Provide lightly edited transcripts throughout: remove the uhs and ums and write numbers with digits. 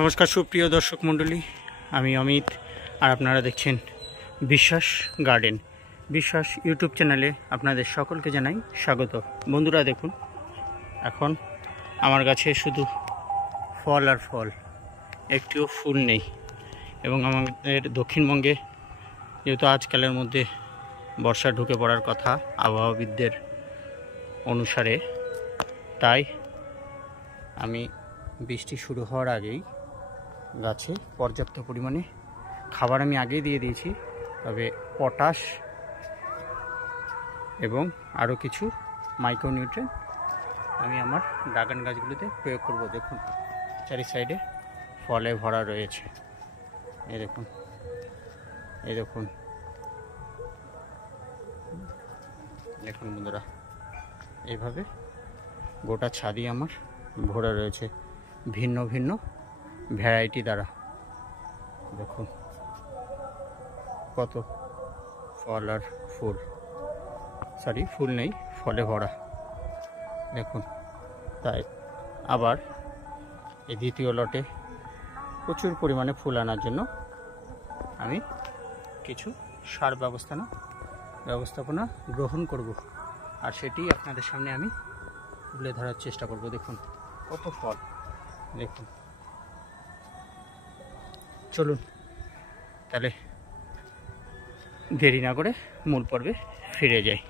নমস্কার সুপ্রিয় দর্শক মণ্ডলী, আমি অমিত আর আপনারা দেখছেন বিশ্বাস গার্ডেন। বিশ্বাস ইউটিউব চ্যানেলে আপনাদের সকলকে জানাই স্বাগত। বন্ধুরা দেখুন, এখন আমার কাছে শুধু ফল আর ফল, একটিও ফুল নেই। এবং আমাদের দক্ষিণবঙ্গে যেহেতু আজকালের মধ্যে বর্ষা ঢুকে পড়ার কথা আবহাওয়াবিদদের অনুসারে, তাই আমি বৃষ্টি শুরু হওয়ার আগেই গাছে পর্যাপ্ত পরিমাণে খাবার আমি আগেই দিয়ে দিয়েছি, তবে পটাশ এবং আরও কিছু মাইক্রোনিউট্রিয়েন্ট আমি আমার ড্রাগন গাছগুলোতে প্রয়োগ করব। দেখুন চারি সাইডে ফলে ভরা রয়েছে। এই দেখুন, এই দেখুন, দেখুন বন্ধুরা, এইভাবে গোটা ছাদই আমার ভরা রয়েছে ভিন্ন ভিন্ন ভ্যারাইটি দ্বারা। দেখুন কত ফল আর ফুল, ফুল নেই, ফলে ভরা। দেখুন, তাই আবার এই দ্বিতীয় লটে প্রচুর পরিমাণে ফুল আনার জন্য আমি কিছু সার ব্যবস্থাপনা গ্রহণ করব, আর সেটি আপনাদের সামনে আমি তুলে ধরার চেষ্টা করব। দেখুন কত ফল, দেখুন। চলুন তাহলে দেরি না করে মূল পর্বে ফিরে যাই।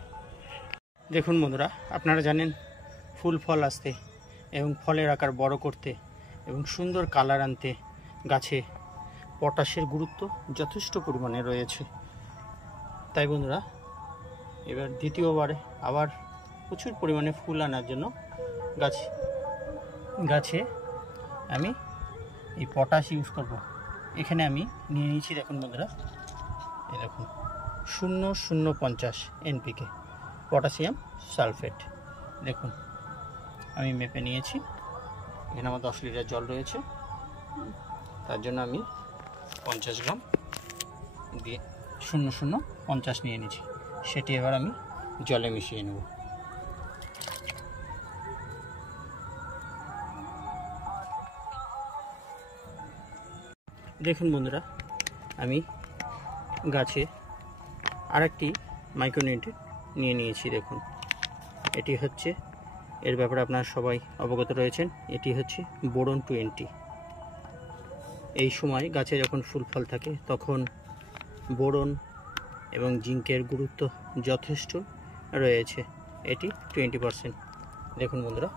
দেখুন বন্ধুরা, আপনারা জানেন ফুল ফল আসতে এবং ফলের আকার বড় করতে এবং সুন্দর কালার আনতে গাছে পটাশের গুরুত্ব যথেষ্ট পরিমাণে রয়েছে। তাই বন্ধুরা, এবার দ্বিতীয়বারে আবার প্রচুর পরিমাণে ফুল আনার জন্য গাছে আমি এই পটাশ ইউজ করব। এখানে আমি নিয়ে নিয়েছি, দেখুন বন্ধুরা, এই দেখুন 0050 NPK পটাশিয়াম সালফেট। দেখুন আমি মেপে নিয়েছি, এখানে আমার 10 লিটার জল রয়েছে, তার জন্য আমি 50 গ্রাম দিয়ে 0050 নিয়ে নিয়েছি। সেটি এবার আমি জলে মিশিয়ে নেব। দেখুন বন্ধুরা, আমি গাছে আরেকটি মাইক্রোনিউট্রিয়েন্ট নিয়ে নিয়েছি। দেখুন, এটি হচ্ছে, এর ব্যাপারে আপনারা সবাই অবগত রয়েছেন, এটি হচ্ছে বোরন 20। এই সময় গাছে যখন ফুল ফল থাকে তখন বোরন এবং জিঙ্কের গুরুত্ব যথেষ্ট রয়েছে। এটি 20%। দেখুন বন্ধুরা,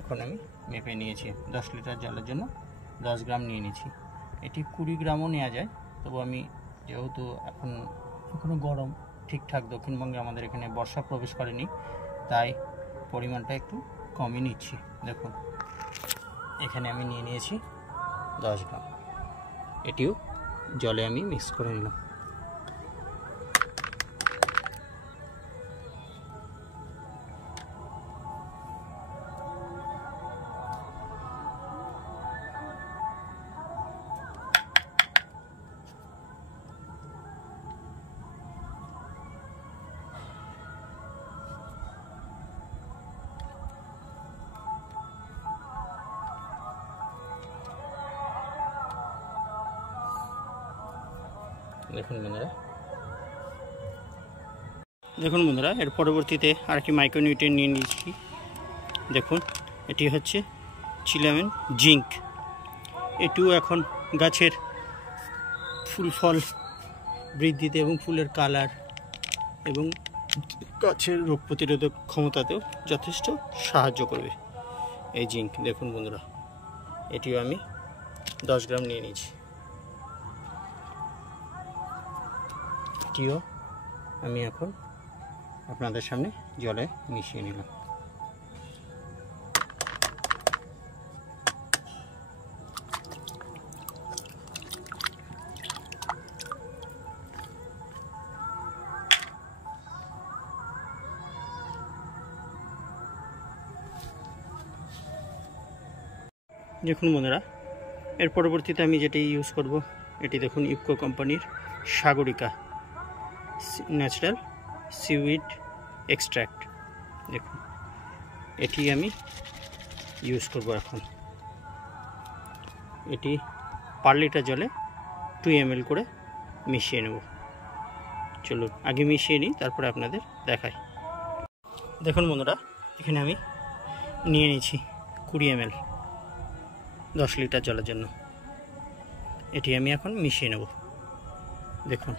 এখন আমি মেপে নিয়েছি 10 লিটার জলের জন্য 10 গ্রাম নিয়ে নিয়েছি। এটি 20 গ্রামও নেওয়া যায়, তবু আমি যেহেতু এখনও গরম, ঠিকঠাক দক্ষিণবঙ্গে আমাদের এখানে বর্ষা প্রবেশ করেনি, তাই পরিমাণটা একটু কমই নিচ্ছি। দেখুন এখানে আমি নিয়ে নিয়েছি 10 গ্রাম, এটিও জলে আমি মিক্স করে নিলাম। দেখুন বন্ধুরা, এর পরবর্তীতে আর কি মাইক্রোনিউট্রিয়েন্ট নিয়ে নিয়েছি। দেখুন এটি হচ্ছে চিলামেন জিঙ্ক। এটিও এখন গাছের ফুল ফল বৃদ্ধিতে এবং ফুলের কালার এবং গাছের রোগ প্রতিরোধক ক্ষমতাতেও যথেষ্ট সাহায্য করবে এই জিঙ্ক। দেখুন বন্ধুরা, এটিও আমি 10 গ্রাম নিয়ে নিয়েছি। এটিও আমি এখন আপনাদের সামনে জলে মিশিয়ে নিলাম। দেখুন বন্ধুরা, এর পরবর্তীতে আমি যেটি ইউজ করব, এটি দেখুন ইফকো কোম্পানির সাগরিকা ন্যাচারাল সিউইড এক্সট্র্যাক্ট। দেখুন এটি আমি ইউজ করব এখন এটি পার লিটার জলে 2 ml করে মিশিয়ে নেব। চলুন আগে মিশিয়ে নিই, তারপরে আপনাদের দেখাই। দেখুন বন্ধুরা, এখানে আমি নিয়ে নিয়েছি 20 ml 10 লিটার জলের জন্য। এটি আমি এখন মিশিয়ে নেব। দেখুন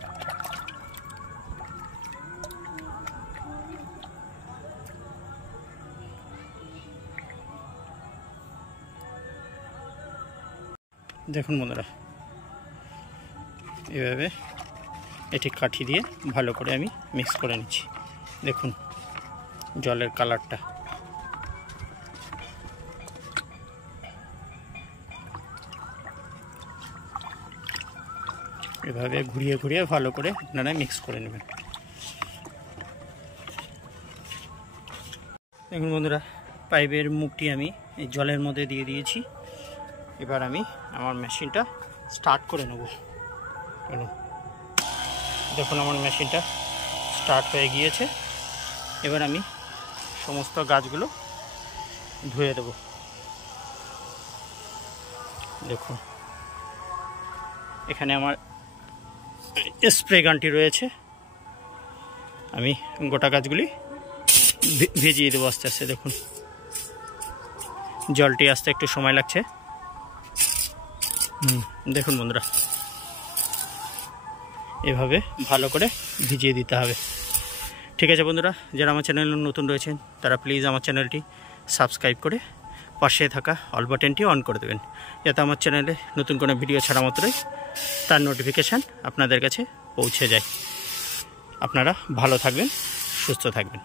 দেখুন বন্ধুরা, এভাবে এটি কাঠি দিয়ে ভালো করে আমি মিক্স করে নিচ্ছি। দেখুন জলের কালারটা। এভাবে ঘুরিয়ে ঘুরিয়ে ভালো করে আপনারা মিক্স করে নেবেন। দেখুন বন্ধুরা, পাইপের মুখটি আমি এই জলের মধ্যে দিয়ে দিয়েছি। এবার আমি আমার মেশিনটা স্টার্ট করে নেব। দেখুন আমার মেশিনটা স্টার্ট হয়ে গিয়েছে। এবার আমি সমস্ত গাছগুলো ধুয়ে দেব। দেখুন এখানে আমার স্প্রে গানটি রয়েছে। আমি গোটা গাছগুলি ভিজিয়ে দেবো আস্তে আস্তে। দেখুন জলটি আসতে একটু সময় লাগছে। দেখুন বন্ধুরা, এভাবে ভালো করে ভিজিয়ে দিতে হবে। ঠিক আছে বন্ধুরা, যারা আমার চ্যানেলে নতুন রয়েছেন তারা প্লিজ আমার চ্যানেলটি সাবস্ক্রাইব করে পাশে থাকা অল বাটনটি অন করে দেবেন, যাতে আমার চ্যানেলে নতুন কোনো ভিডিও ছাড়া মাত্রই তার নোটিফিকেশান আপনাদের কাছে পৌঁছে যায়। আপনারা ভালো থাকবেন, সুস্থ থাকবেন।